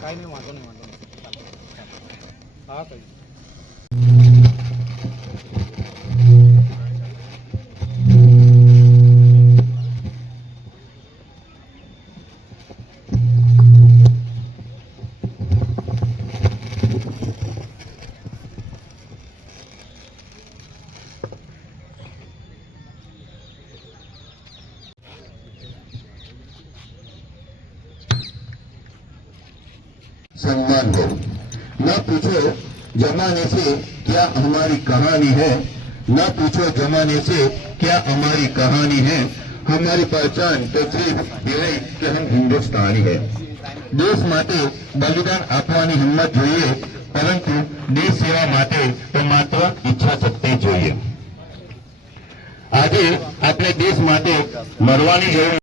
કાંઈ નહીં, વાંધો નહીં, વાંધો નહીં. હા કઈ सम्मान दो। न पूछो जमाने से क्या हमारी कहानी है, न पूछो जमाने से क्या हमारी कहानी है। हमारी पहचान तो सिर्फ ये है कि हम हिंदुस्तानी है। देश माटे बलिदान आपवानी हिम्मत જોઈએ, પરંતુ દેશ સેવા માટે તો માત્ર ઈચ્છા શક્તિ જોઈએ। આજે આપણે દેશ માટે મરવાની જરૂર